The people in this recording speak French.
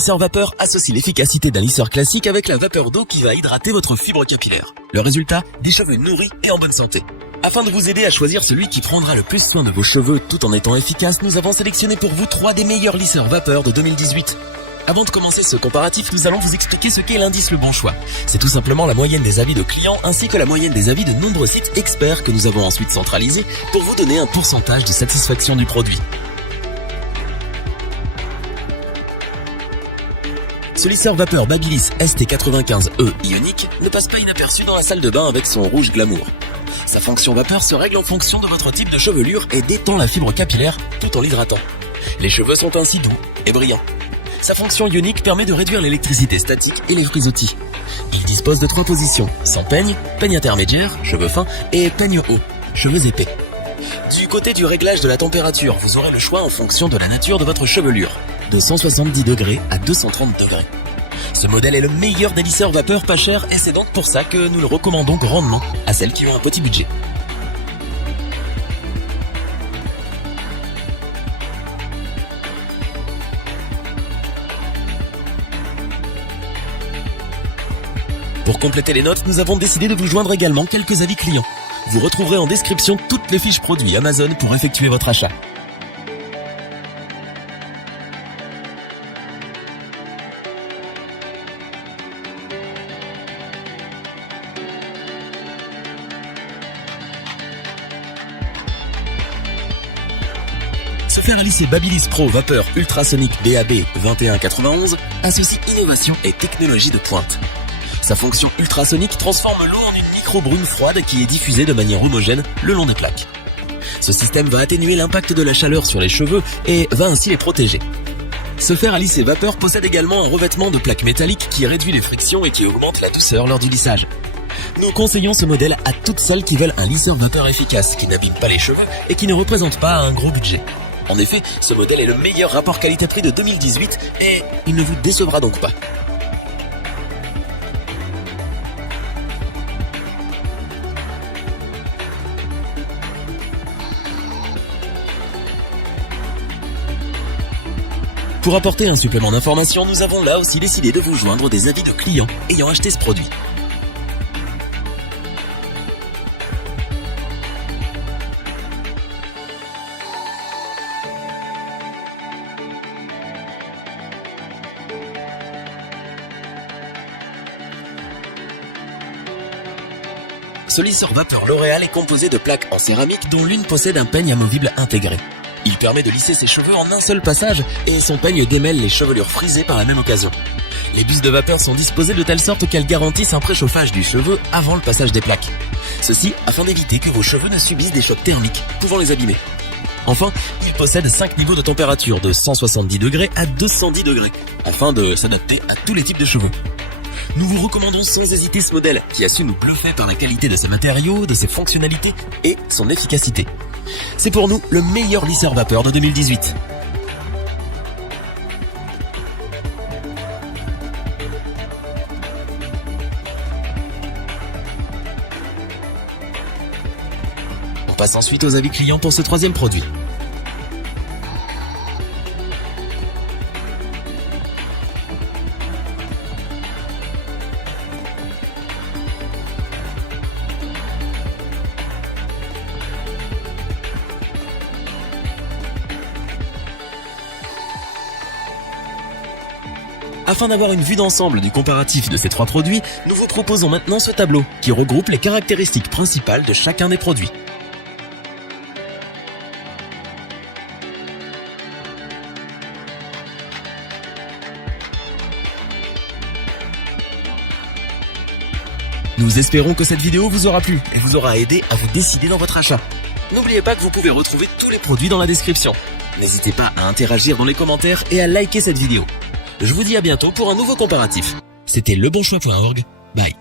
lisseur vapeur associe l'efficacité d'un lisseur classique avec la vapeur d'eau qui va hydrater votre fibre capillaire. Le résultat, des cheveux nourris et en bonne santé. Afin de vous aider à choisir celui qui prendra le plus soin de vos cheveux tout en étant efficace, nous avons sélectionné pour vous 3 des meilleurs lisseurs vapeur de 2018. Avant de commencer ce comparatif, nous allons vous expliquer ce qu'est l'indice Le Bon Choix. C'est tout simplement la moyenne des avis de clients ainsi que la moyenne des avis de nombreux sites experts que nous avons ensuite centralisés pour vous donner un pourcentage de satisfaction du produit. Ce lisseur vapeur Babyliss ST95E ionique ne passe pas inaperçu dans la salle de bain avec son rouge glamour. Sa fonction vapeur se règle en fonction de votre type de chevelure et détend la fibre capillaire tout en l'hydratant. Les cheveux sont ainsi doux et brillants. Sa fonction ionique permet de réduire l'électricité statique et les frisottis. Il dispose de 3 positions, sans peigne, peigne intermédiaire, cheveux fins, et peigne haut, cheveux épais. Du côté du réglage de la température, vous aurez le choix en fonction de la nature de votre chevelure, de 170 degrés à 230 degrés. Ce modèle est le meilleur des lisseurs vapeur pas cher et c'est donc pour ça que nous le recommandons grandement à celles qui ont un petit budget. Pour compléter les notes, nous avons décidé de vous joindre également quelques avis clients. Vous retrouverez en description toutes les fiches produits Amazon pour effectuer votre achat. Se faire à lisser Babyliss Pro Vapeur Ultrasonique DAB 2191 associe innovation et technologie de pointe. Sa fonction ultrasonique transforme l'eau en une micro-brune froide qui est diffusée de manière homogène le long des plaques. Ce système va atténuer l'impact de la chaleur sur les cheveux et va ainsi les protéger. Ce fer à lisser vapeur possède également un revêtement de plaques métalliques qui réduit les frictions et qui augmente la douceur lors du lissage. Nous conseillons ce modèle à toutes celles qui veulent un lisseur vapeur efficace, qui n'abîme pas les cheveux et qui ne représente pas un gros budget. En effet, ce modèle est le meilleur rapport qualité-prix de 2018 et il ne vous décevra donc pas. Pour apporter un supplément d'information, nous avons là aussi décidé de vous joindre des avis de clients ayant acheté ce produit. Ce lisseur vapeur L'Oréal est composé de plaques en céramique dont l'une possède un peigne amovible intégré. Il permet de lisser ses cheveux en un seul passage et son peigne démêle les chevelures frisées par la même occasion. Les busses de vapeur sont disposées de telle sorte qu'elles garantissent un préchauffage du cheveu avant le passage des plaques. Ceci afin d'éviter que vos cheveux ne subissent des chocs thermiques pouvant les abîmer. Enfin, il possède 5 niveaux de température de 170 degrés à 210 degrés afin de s'adapter à tous les types de cheveux. Nous vous recommandons sans hésiter ce modèle qui a su nous bluffer par la qualité de ses matériaux, de ses fonctionnalités et son efficacité. C'est pour nous le meilleur lisseur vapeur de 2018. On passe ensuite aux avis clients pour ce 3e produit. Afin d'avoir une vue d'ensemble du comparatif de ces 3 produits, nous vous proposons maintenant ce tableau qui regroupe les caractéristiques principales de chacun des produits. Nous espérons que cette vidéo vous aura plu et vous aura aidé à vous décider dans votre achat. N'oubliez pas que vous pouvez retrouver tous les produits dans la description. N'hésitez pas à interagir dans les commentaires et à liker cette vidéo. Je vous dis à bientôt pour un nouveau comparatif. C'était lebonchoix.org. Bye.